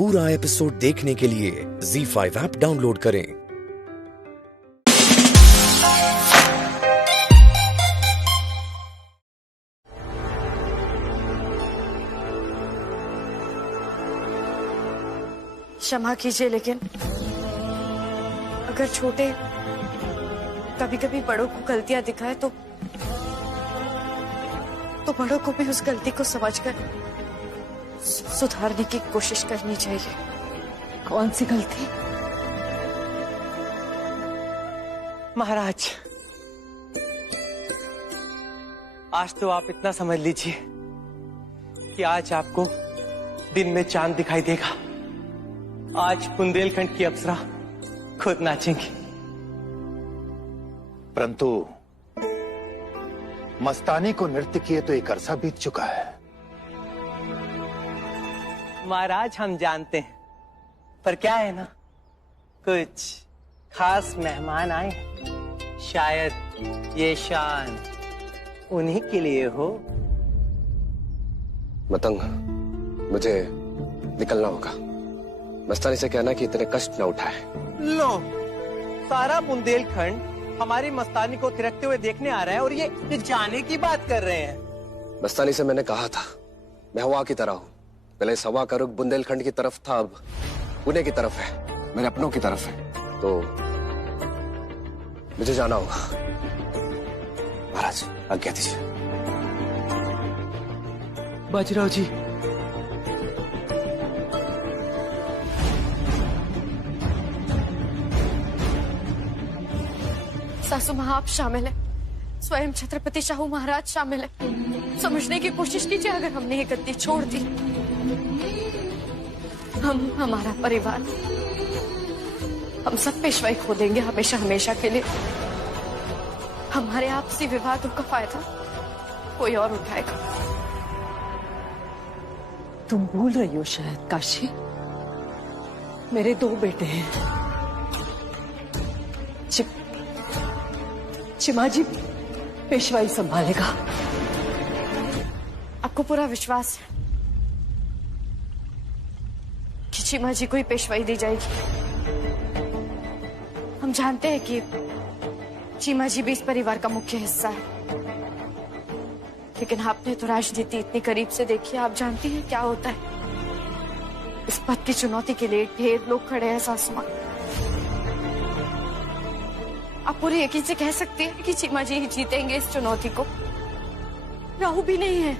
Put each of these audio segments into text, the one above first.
पूरा एपिसोड देखने के लिए ZEE5 ऐप डाउनलोड करें। क्षमा कीजिए, लेकिन अगर छोटे कभी कभी बड़ों को गलतियां दिखाए तो बड़ों को भी उस गलती को समझकर सुधारने की कोशिश करनी चाहिए। कौन सी गलती? महाराज, आज तो आप इतना समझ लीजिए कि आज आपको दिन में चांद दिखाई देगा। आज बुंदेलखंड की अप्सरा खुद नाचेंगी। परंतु मस्तानी को नृत्य किए तो एक अरसा बीत चुका है। महाराज, हम जानते हैं, पर क्या है ना, कुछ खास मेहमान आए हैं। शायद ये शान उन्हीं के लिए हो। मतंग, मुझे निकलना होगा। मस्तानी से कहना कि इतने कष्ट न उठाए। लो, सारा बुंदेलखंड हमारी मस्तानी को थिरकते हुए देखने आ रहा है और ये जाने की बात कर रहे हैं। मस्तानी से मैंने कहा था मैं हवा की तरह हूँ। पहले इस हवा का रुख बुंदेलखंड की तरफ था, अब पुणे की तरफ है, मेरे अपनों की तरफ है। तो मुझे जाना होगा। महाराज, आज्ञा दीजिए। बाजीराव जी, सासू माँ आप शामिल है, स्वयं छत्रपति शाहू महाराज शामिल है। समझने की कोशिश कीजिए, अगर हमने ये गद्दी छोड़ दी, हमारा परिवार, हम सब पेशवाई खो देंगे हमेशा हमेशा के लिए। हमारे आपसी विवादों का फायदा कोई और उठाएगा। तुम भूल रही हो शायद काशी, मेरे 2 बेटे हैं। चिमाजी पेशवाई संभालेगा। आपको पूरा विश्वास है कि चिमा जी को ही पेशवाई दी जाएगी? हम जानते हैं कि चिमा जी भी इस परिवार का मुख्य हिस्सा है, लेकिन आपने तो राजनीति इतनी करीब से देखी है, आप जानती हैं क्या होता है। इस पद की चुनौती के लिए ढेर लोग खड़े हैं सासू मां। आप पूरे यकीन से कह सकती हैं कि चिमा जी ही जीतेंगे इस चुनौती को? राहु भी नहीं है।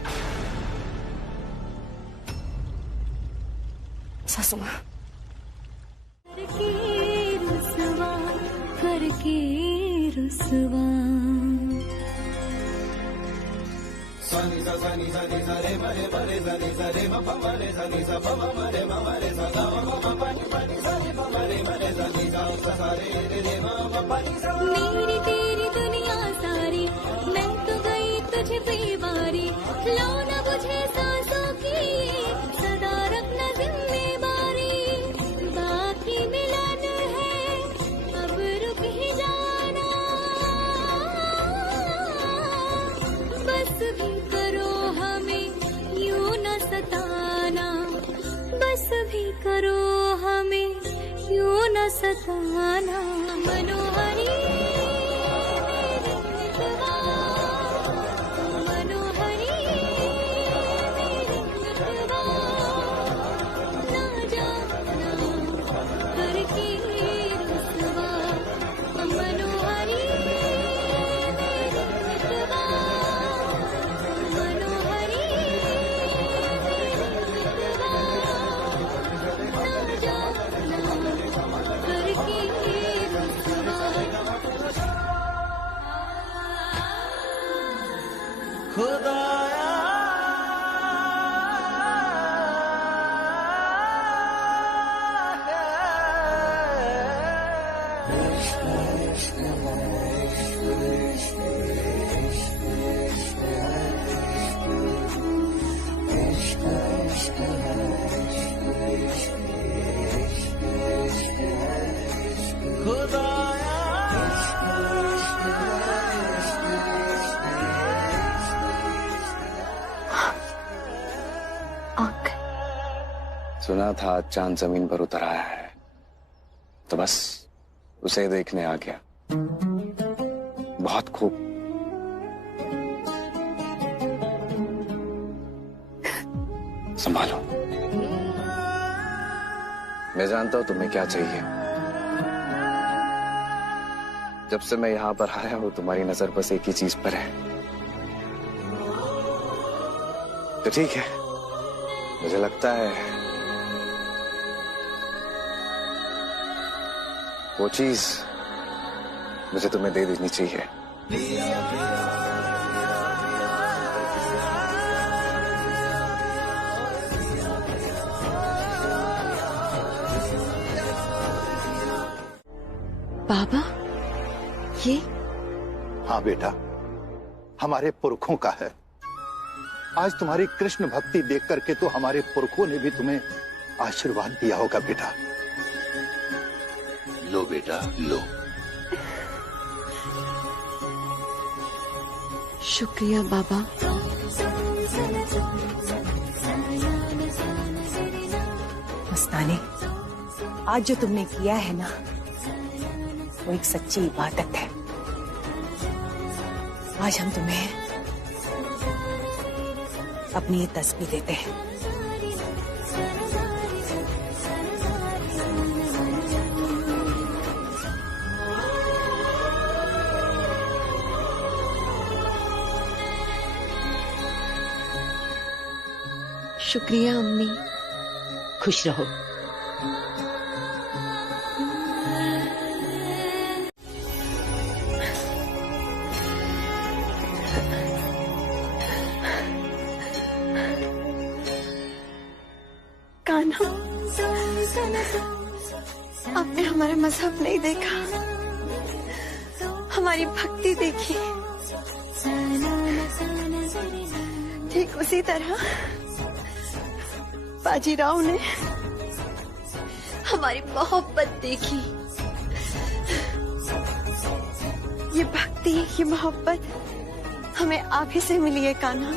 सासू मां, मेरी तेरी दुनिया सारी, मैं तो गई तुझे बेवारी। लो न बुझे सांसों की सदा रखना जिम्मेवारी। बाकी मिलन है अब रुक ही जाना। बस भी करो हमें यूं न सताना। बस भी करो हमें यूं न सताना। मनोहरी मनोहरी ना जाना करके रुसवा। मनोहरी मनोहरी ना जाना करके रुसवा। सुना था आज चांद जमीन पर उतर आया है, तो बस उसे देखने आ गया। बहुत खूब। संभालो, मैं जानता हूं तुम्हें क्या चाहिए। जब से मैं यहां पर आया हूं तुम्हारी नजर बस एक ही चीज पर है। तो ठीक है, मुझे लगता है वो चीज मुझे तुम्हें दे देनी चाहिए। बाबा, ये? हाँ बेटा, हमारे पुरखों का है। आज तुम्हारी कृष्ण भक्ति देख करके तो हमारे पुरखों ने भी तुम्हें आशीर्वाद दिया होगा बेटा। लो बेटा, लो। शुक्रिया बाबा। मस्तानी, आज जो तुमने किया है ना, वो एक सच्ची इबादत है। आज हम तुम्हें अपनी ये तस्बीह देते हैं। शुक्रिया अम्मी। खुश रहो। कान्हा, आपने हमारा मजहब नहीं देखा, हमारी भक्ति देखी। ठीक उसी तरह बाजीराव ने हमारी मोहब्बत देखी। ये भक्ति, ये मोहब्बत हमें आप ही से मिली है कान्हा,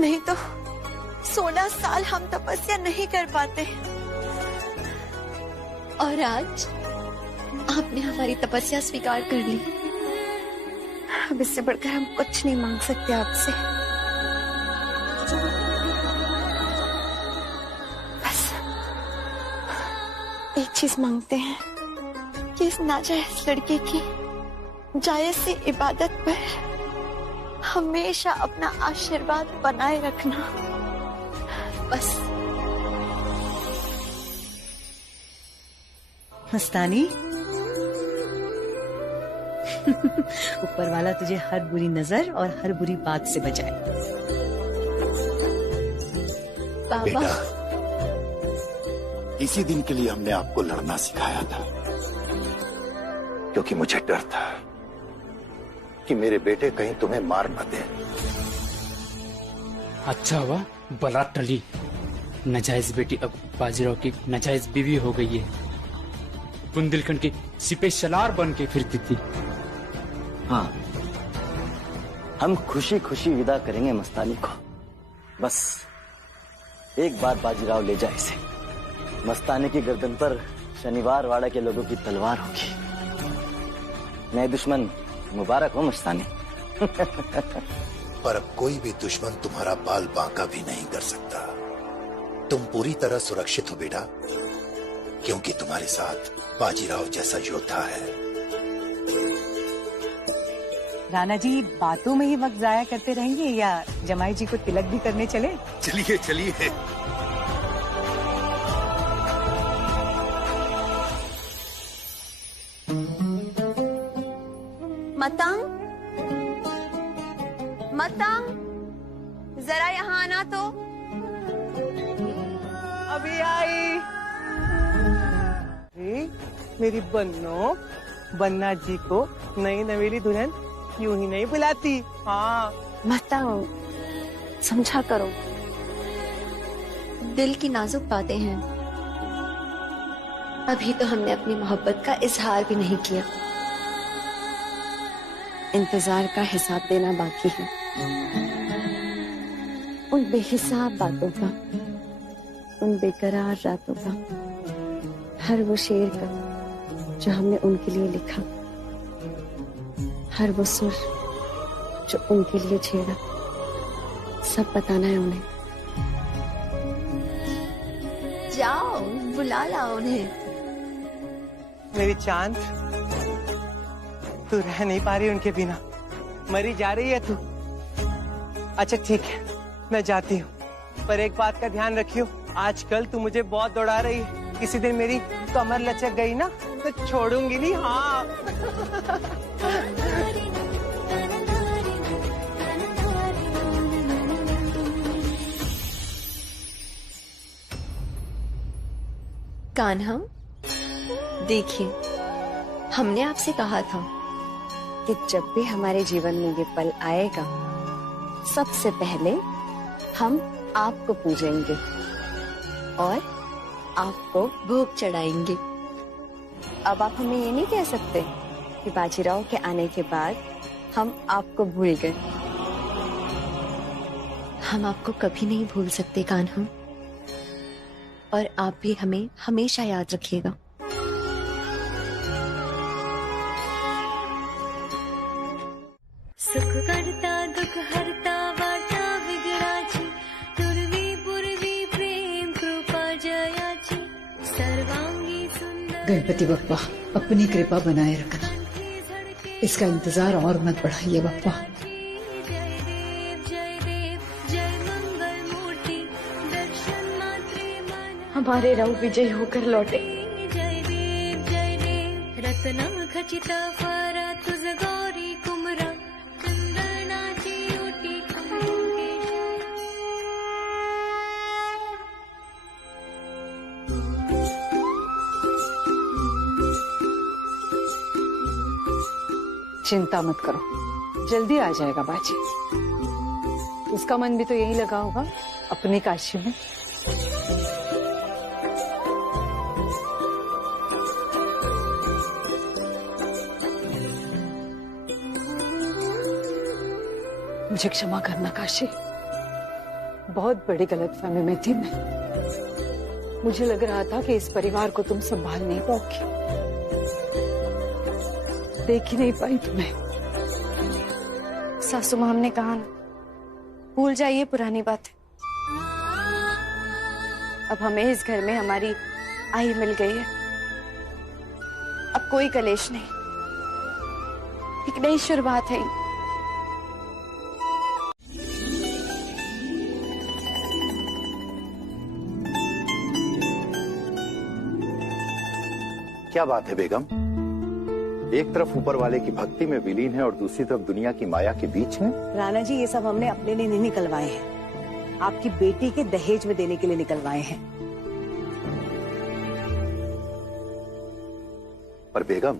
नहीं तो 16 साल हम तपस्या नहीं कर पाते। और आज आपने हमारी तपस्या स्वीकार कर ली। अब इससे बढ़कर हम कुछ नहीं मांग सकते आपसे। बस एक चीज मांगते हैं कि इस नाजायज लड़के की जायज सी इबादत पर हमेशा अपना आशीर्वाद बनाए रखना। बस। मस्तानी, ऊपर वाला तुझे हर बुरी नजर और हर बुरी बात से बचाए। बाबा, बेटा, इसी दिन के लिए हमने आपको लड़ना सिखाया था, क्योंकि मुझे डर था कि मेरे बेटे कहीं तुम्हें मार न दे। अच्छा हुआ बारात टली। नाजायज बेटी अब बाजीराव की नाजायज बीवी हो गई है। बुंदेलखंड की सिपे सलार बन के फिरती थी। हाँ, हम खुशी खुशी विदा करेंगे मस्तानी को। बस एक बार बाजीराव ले जाए इसे। मस्तानी की गर्दन पर शनिवार वाड़ा के लोगों की तलवार होगी। नए दुश्मन मुबारक हो मस्तानी। पर अब कोई भी दुश्मन तुम्हारा बाल बांका भी नहीं कर सकता। तुम पूरी तरह सुरक्षित हो बेटा, क्योंकि तुम्हारे साथ बाजीराव जैसा योद्धा है। राणा जी बातों में ही वक्त जाया करते रहेंगे या जमाई जी को तिलक भी करने चले? चलिए चलिए। मतंग, मतंग, जरा यहाँ आना तो। अभी आई। मेरी बन्ना जी को नई नवेली दुल्हन यूं ही नहीं बुलाती। हाँ, मतंग, समझा करो, दिल की नाजुक बातें हैं। अभी तो हमने अपनी मोहब्बत का इजहार भी नहीं किया। इंतजार का हिसाब देना बाकी है। उन बेहिसाब बातों का उन बेकरार रातों का, हर वो शेर का जो हमने उनके लिए लिखा, हर वो सुर जो उनके लिए छेड़ा, सब बताना है उन्हें। जाओ बुला लाओ उन्हें। मेरी चांद, तू रह नहीं पा रही उनके बिना, मरी जा रही है तू। अच्छा ठीक है, मैं जाती हूँ, पर एक बात का ध्यान रखियो, आजकल तू मुझे बहुत दौड़ा रही है। किसी दिन मेरी कमर लचक गई ना तो छोड़ूंगी नहीं। हाँ कान्हा, देखिए, हमने आपसे कहा था कि जब भी हमारे जीवन में ये पल आएगा, सबसे पहले हम आपको पूजेंगे और आपको भोग चढ़ाएंगे। अब आप हमें ये नहीं कह सकते कि बाजीराव के आने के बाद हम आपको भूल गए। हम आपको कभी नहीं भूल सकते कान्हा, और आप भी हमें हमेशा याद रखिएगा। सुख करता दुख हरता वार्ता विगडाची, दुर्वी पूर्वी प्रेम कृपा जयाची, सर्वांगी सुंदर। गणपति बप्पा, अपनी कृपा बनाए रखना, इसका इंतजार और मत बढ़ाइए बप्पा। जय देव जय देव, जय मंगल मूर्ति, दर्शन मात्रे मन। हमारे रंग विजय होकर लौटे। जय देव रत्न खचित फर तुझ गौरी कुमरा, चंदनाची ओटी कुंकेश। चिंता मत करो, जल्दी आ जाएगा बाजी। उसका मन भी तो यही लगा होगा अपनी काशी में। मुझे क्षमा करना काशी, बहुत बड़ी गलतफहमी में थी मैं। मुझे लग रहा था कि इस परिवार को तुम संभाल नहीं पाओगी, देख ही नहीं पाई तुम्हें। सासू माँ, हमने कहा ना, भूल जाइए पुरानी बातें। अब हमें इस घर में हमारी आई मिल गई है, अब कोई कलेश नहीं, एक नई शुरुआत है। क्या बात है बेगम, एक तरफ ऊपर वाले की भक्ति में विलीन है और दूसरी तरफ दुनिया की माया के बीच है। राणा जी, ये सब हमने अपने लिए नहीं निकलवाए हैं, आपकी बेटी के दहेज में देने के लिए निकलवाए हैं। पर बेगम,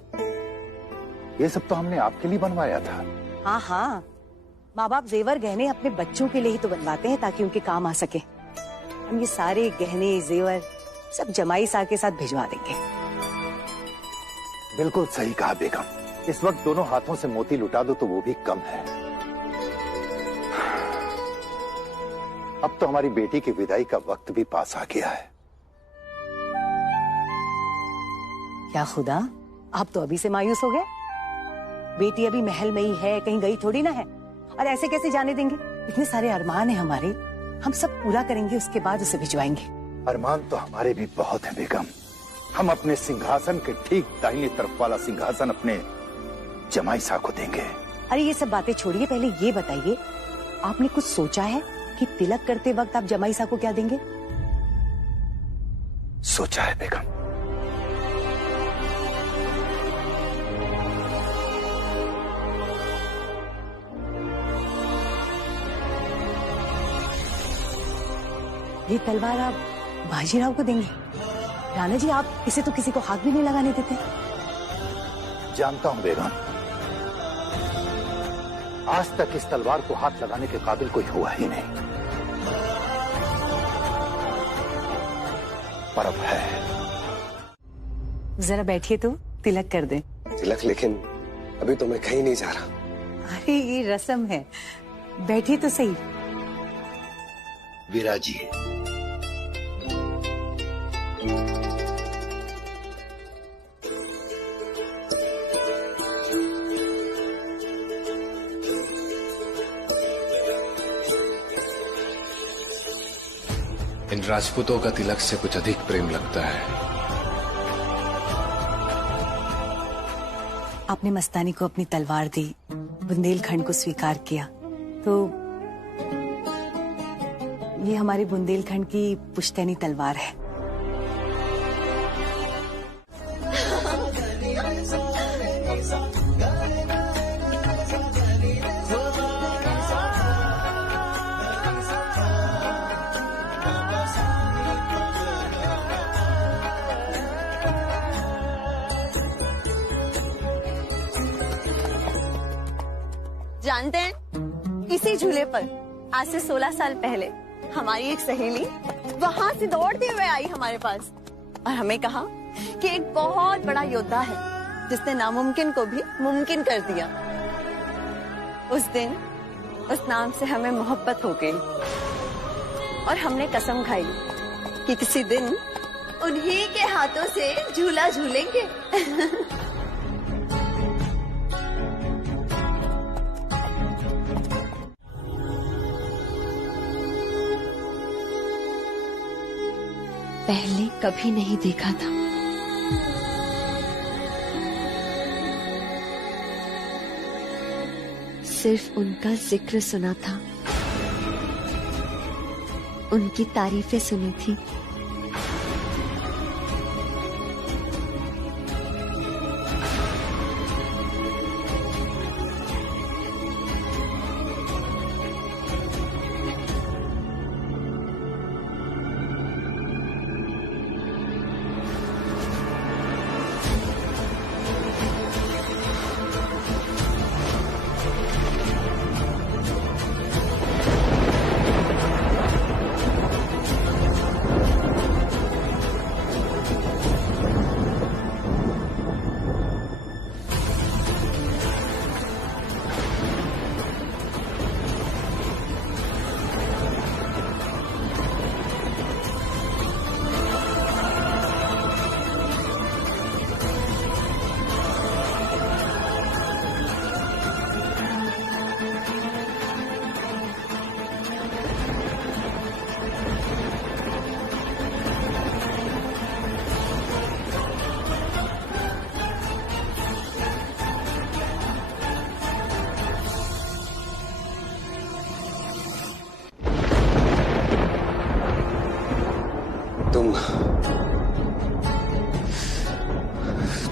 ये सब तो हमने आपके लिए बनवाया था। हाँ हाँ, माँ बाप जेवर गहने अपने बच्चों के लिए ही तो बनवाते हैं ताकि उनके काम आ सके। हम ये सारे गहने जेवर सब जमाई साहब के साथ भिजवा देंगे। बिल्कुल सही कहा बेगम, इस वक्त दोनों हाथों से मोती लुटा दो तो वो भी कम है। अब तो हमारी बेटी की विदाई का वक्त भी पास आ गया है। क्या खुदा, आप तो अभी से मायूस हो गए? बेटी अभी महल में ही है, कहीं गई थोड़ी ना है, और ऐसे कैसे जाने देंगे? इतने सारे अरमान है हमारे, हम सब पूरा करेंगे, उसके बाद उसे भिजवाएंगे। अरमान तो हमारे भी बहुत है बेगम। हम अपने सिंहासन के ठीक दाहिनी तरफ वाला सिंहासन अपने जमाई साहब को देंगे। अरे ये सब बातें छोड़िए, पहले ये बताइए, आपने कुछ सोचा है कि तिलक करते वक्त आप जमाई साहब को क्या देंगे? सोचा है बेगम। ये तलवार आप बाजीराव को देंगे? राणा जी, आप इसे तो किसी को हाथ भी नहीं लगाने देते। जानता हूं बेगम, आज तक इस तलवार को हाथ लगाने के काबिल कोई हुआ ही नहीं, पर अब है। जरा बैठिए तो तिलक कर दे। तिलक? लेकिन अभी तो मैं कहीं नहीं जा रहा। अरे ये रस्म है, बैठिए तो सही। विराजिए। इन राजपूतों का तिलक से कुछ अधिक प्रेम लगता है। आपने मस्तानी को अपनी तलवार दी, बुंदेलखंड को स्वीकार किया, तो ये हमारे बुंदेलखंड की पुश्तैनी तलवार है। जानते हैं, इसी झूले पर आज से 16 साल पहले हमारी एक सहेली वहां से दौड़ते हुए आई हमारे पास और हमें कहा कि एक बहुत बड़ा योद्धा है जिसने नामुमकिन को भी मुमकिन कर दिया। उस दिन उस नाम से हमें मोहब्बत हो गई और हमने कसम खाई कि किसी दिन उन्हीं के हाथों से झूला झूलेंगे। पहले कभी नहीं देखा था। सिर्फ उनका जिक्र सुना था, उनकी तारीफें सुनी थी।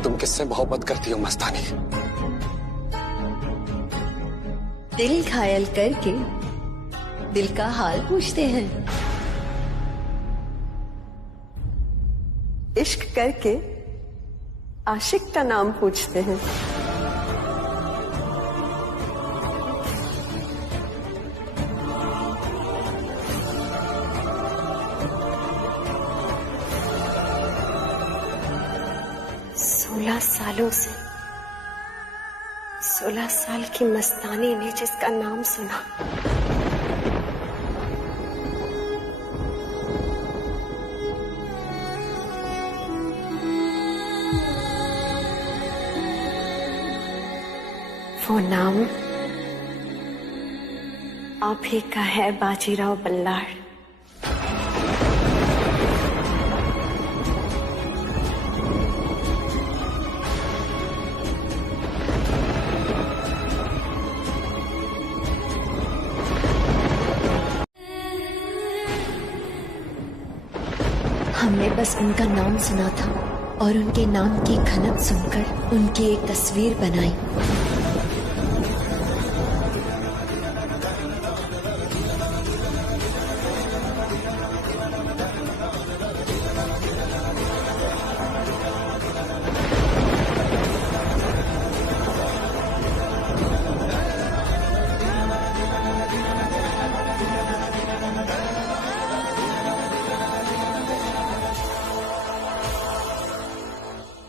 तुम किससे मोहब्बत करती हो मस्तानी? दिल घायल करके दिल का हाल पूछते हैं। इश्क करके आशिक का नाम पूछते हैं। सालों से 16 साल की मस्तानी ने जिसका नाम सुना, वो नाम आप ही का है, बाजीराव बल्लाळ। हमने बस उनका नाम सुना था और उनके नाम की खनक सुनकर उनकी एक तस्वीर बनाई।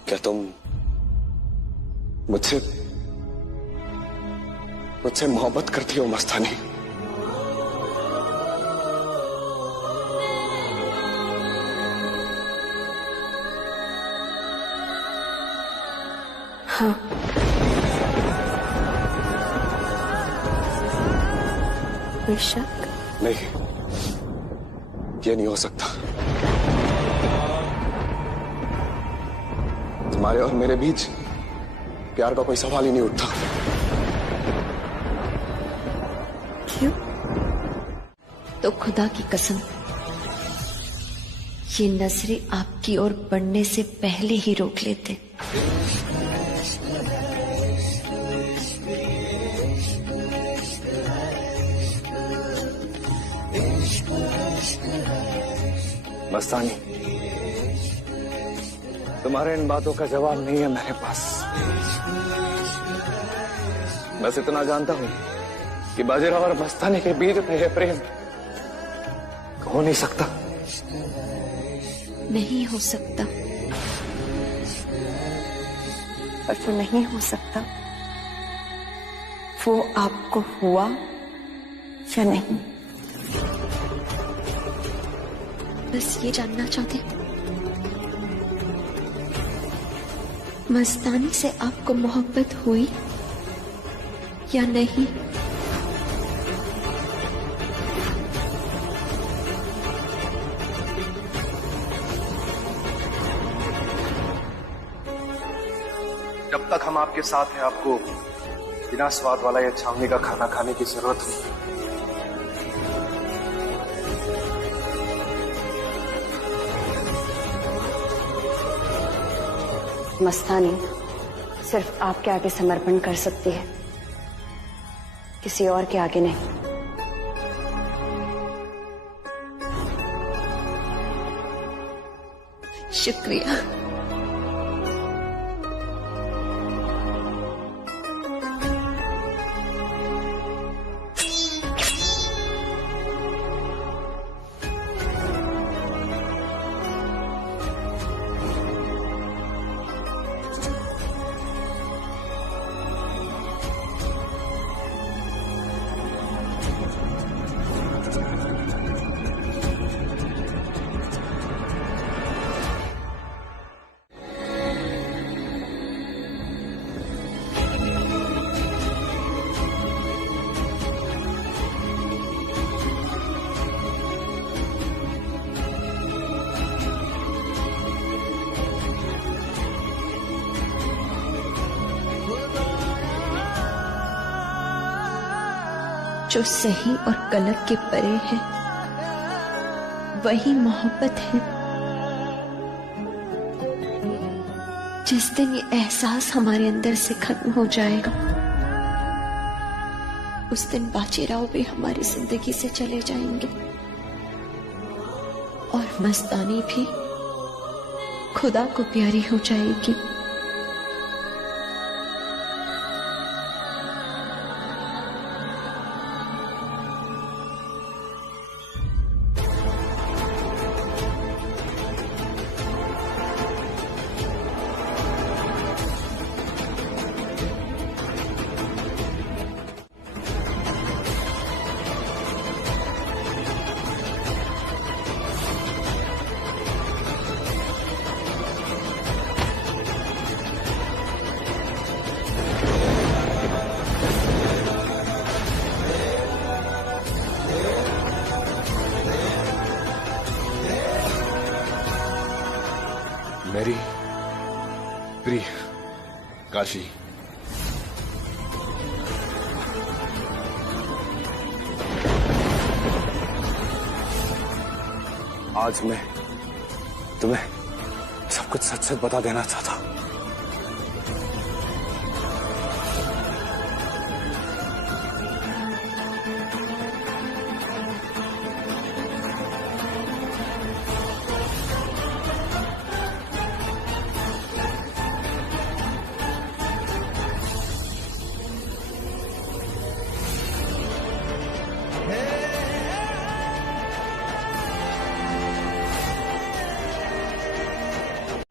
क्या तुम मुझसे मोहब्बत करती हो मस्तानी? हाँ, कोई शक? नहीं, ये नहीं हो सकता। तुम्हारे और मेरे बीच प्यार का कोई सवाल ही नहीं उठता। क्यों? तो खुदा की कसम, ये नजरें आपकी ओर बढ़ने से पहले ही रोक लेते। मस्तानी, तुम्हारे इन बातों का जवाब नहीं है मेरे पास। बस इतना जानता हूं कि बाजीराव और मस्तानी के बीच में यह प्रेम हो नहीं सकता। नहीं हो सकता। और जो नहीं हो सकता वो आपको हुआ या नहीं? बस ये जानना चाहते, मस्तानी से आपको मोहब्बत हुई या नहीं? जब तक हम आपके साथ हैं, आपको बिना स्वाद वाला या छावनी का खाना खाने की जरूरत नहीं। मस्तानी सिर्फ आपके आगे समर्पण कर सकती है, किसी और के आगे नहीं। शुक्रिया। जो सही और गलत के परे है, वही मोहब्बत है। जिस दिन ये एहसास हमारे अंदर से खत्म हो जाएगा, उस दिन बाजीराव भी हमारी जिंदगी से चले जाएंगे और मस्तानी भी खुदा को प्यारी हो जाएगी। मेरी प्रिय काशी, आज मैं तुम्हें सब कुछ सच सच बता देना चाहता हूं।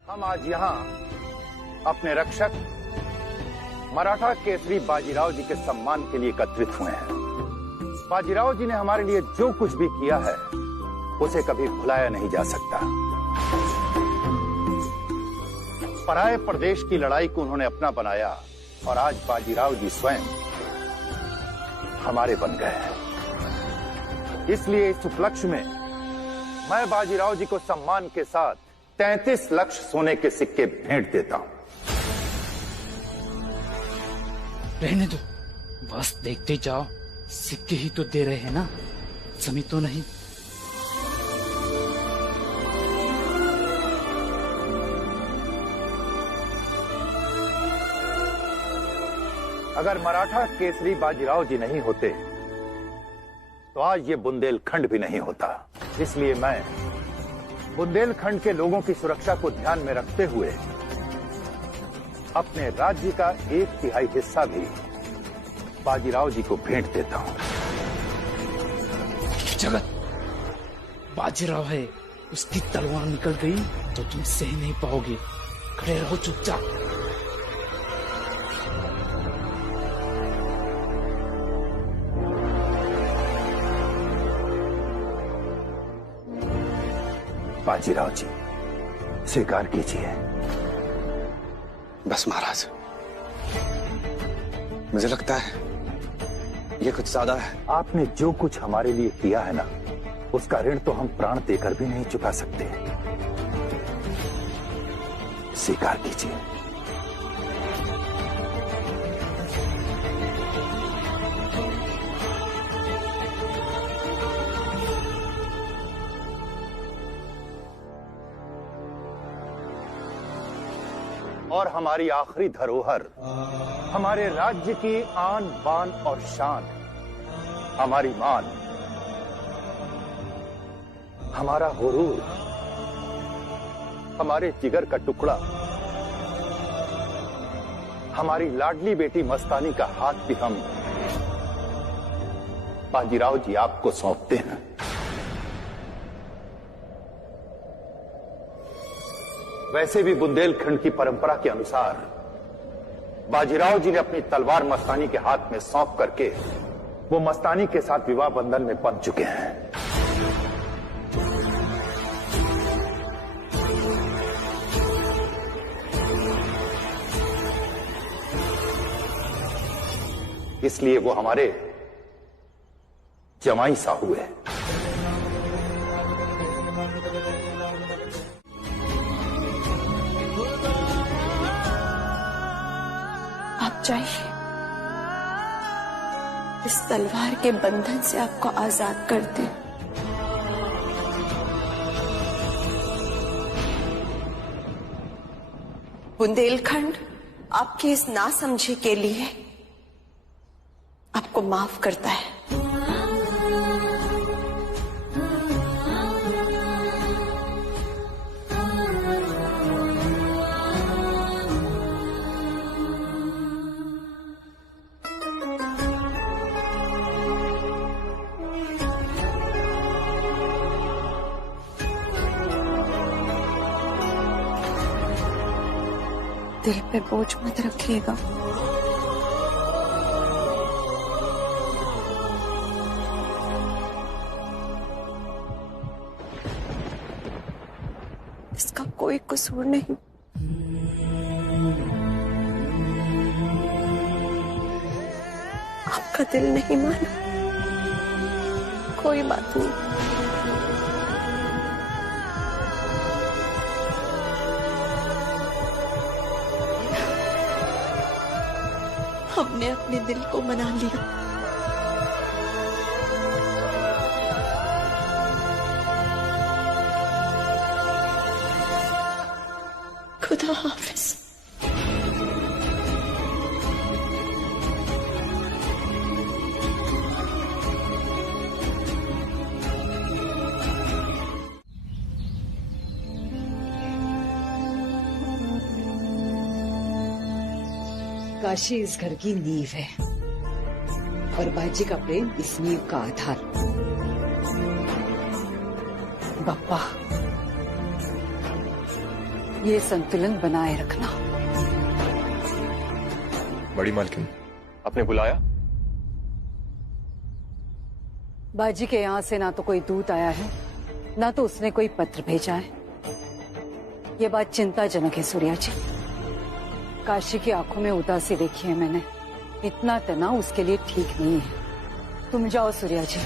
हम आज यहाँ अपने रक्षक मराठा केसरी बाजीराव जी के सम्मान के लिए एकत्रित हुए हैं। बाजीराव जी ने हमारे लिए जो कुछ भी किया है, उसे कभी भुलाया नहीं जा सकता। पराये प्रदेश की लड़ाई को उन्होंने अपना बनाया और आज बाजीराव जी स्वयं हमारे बन गए हैं। इसलिए इस उपलक्ष्य में मैं बाजीराव जी को सम्मान के साथ 33 लाख सोने के सिक्के भेंट देता हूं। रहने दो, बस देखते जाओ, सिक्के ही तो दे रहे हैं ना, जमीन तो नहीं। अगर मराठा केसरी बाजीराव जी नहीं होते तो आज ये बुंदेलखंड भी नहीं होता। इसलिए मैं बुंदेलखंड के लोगों की सुरक्षा को ध्यान में रखते हुए अपने राज्य का 1/3 हिस्सा भी बाजीराव जी को भेंट देता हूं। जगत, बाजीराव है, उसकी तलवार निकल गई तो तुम सह नहीं पाओगे। खड़े रहो चुपचाप। बाजीराव जी, स्वीकार कीजिए। बस महाराज, मुझे लगता है ये कुछ ज्यादा है। आपने जो कुछ हमारे लिए किया है ना, उसका ऋण तो हम प्राण देकर भी नहीं चुका सकते। स्वीकार कीजिए। और हमारी आखिरी धरोहर हमारे राज्य की आन बान और शान, हमारी मान, हमारा गुरूर, हमारे जिगर का टुकड़ा, हमारी लाडली बेटी मस्तानी का हाथ भी हम बाजीराव जी आपको सौंपते हैं। वैसे भी बुंदेलखंड की परंपरा के अनुसार बाजीराव जी ने अपनी तलवार मस्तानी के हाथ में सौंप करके वो मस्तानी के साथ विवाह बंधन में बंध चुके हैं। इसलिए वो हमारे जमाई साहू है। आप जाइए, इस तलवार के बंधन से आपको आजाद कर दे। बुंदेलखंड आपकी इस नासमझी के लिए आपको माफ करता है। दिल पे बोझ मत रखिएगा। इसका कोई कसूर नहीं। आपका दिल नहीं माना, कोई बात नहीं। हमने अपने दिल को मना लिया। खुदा हाफिज। काशी इस घर की नींव है और बाजी का प्रेम इस नींव का आधार। बप्पा, ये संतुलन बनाए रखना। बड़ी मालकिन, आपने बुलाया? बाजी के यहाँ से ना तो कोई दूत आया है, ना तो उसने कोई पत्र भेजा है। ये बात चिंताजनक है सूर्या जी। काशी की आंखों में उदासी देखी है मैंने। इतना तनाव उसके लिए ठीक नहीं है। तुम जाओ सूर्या जी,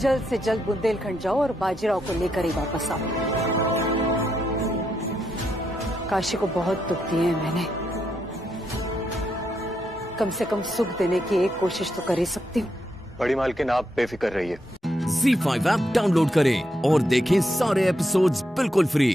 जल्द से जल्द बुंदेलखंड जाओ और बाजीराव को लेकर ही वापस आओ। काशी को बहुत दुख दिए हैं मैंने, कम से कम सुख देने की एक कोशिश तो कर ही सकती हूँ। बड़ी मालकिन आप बेफिक्र रहिए। ZEE5 ऐप डाउनलोड करें और देखें सारे एपिसोड्स बिल्कुल फ्री।